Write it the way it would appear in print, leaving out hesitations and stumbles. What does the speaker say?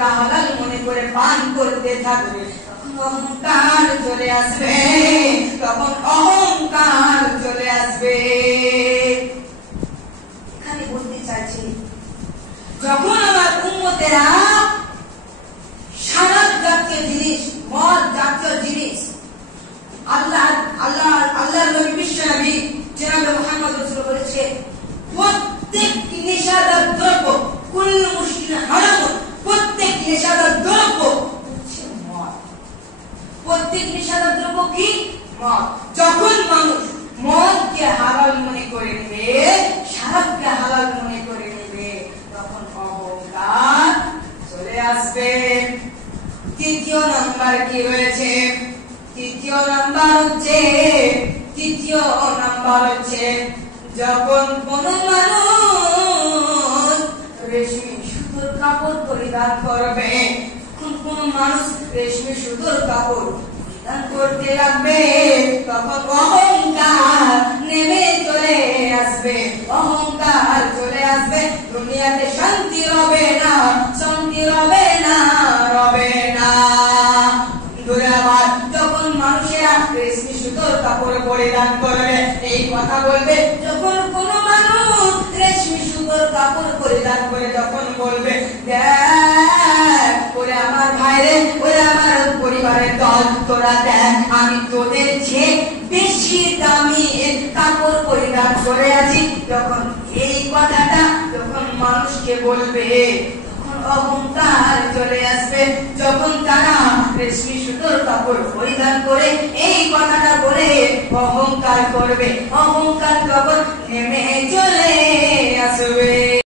ওরা হালাল মনে করে পান করতে থাকবে, অহংকার চলে আসবে, তখন অহংকার চলে আসবে। এখানে বলতে চাইছি, যখন আমার উম্মতেরা শরাব জাতীয় জিনিস, মদ জাতীয় জিনিস, আল্লাহর নবী বিশ্ব নবী জনাব মুহাম্মদ রাসূল বলেছে, প্রত্যেক নেশাদার দ্রব্য কুল্লু মুশকিল হারাম, প্রত্যেক নেশাদার দ্রব্য হচ্ছে মদ। প্রত্যেক নেশাদার দ্রব্য কি? মদ। যখন মানুষ মদকে হালাল মনে করে নেবে, শরাবকে হালাল মনে করে নেবে, তখন অহংকার চলে আসবে। তৃতীয় নাম্বার কি রয়েছে? তৃতীয় নাম্বার হচ্ছে যখন কোন মানুষ রেশমি সুতোর কাপড় পরিধান করবে, তখন কোন মানুষ রেশমি সুতোর কাপড় পরিধান করতে লাগবে, তখন অহংকার নেমে চলে আসবে, অহংকার চলে আসবে। দুনিয়াতে শান্তি রবে না, শান্তি রবে না, রবে না। যখন মানুষেরা রেশমি সুতোর কাপড় পরিধান করবে, এই কথা বলবে, যখন কোন মানুষ রেশমি সুতোর কাপড় পরিধান করে যখন বলবে, দেখ ওরে আমার ভাইরে, ওরে আমার পরিবারের দল, তোরা দেখ আমি তোদের চেয়ে বেশি দামি কাপড় পরিধান করে আছি, যখন এই কথাটা যখন মানুষকে বলবে, অহংকার চলে আসবে। যখন তারা রেশমি সুতোর কাপড় পরিধান করে এই কথাটা বলে অহংকার করবে, অহংকার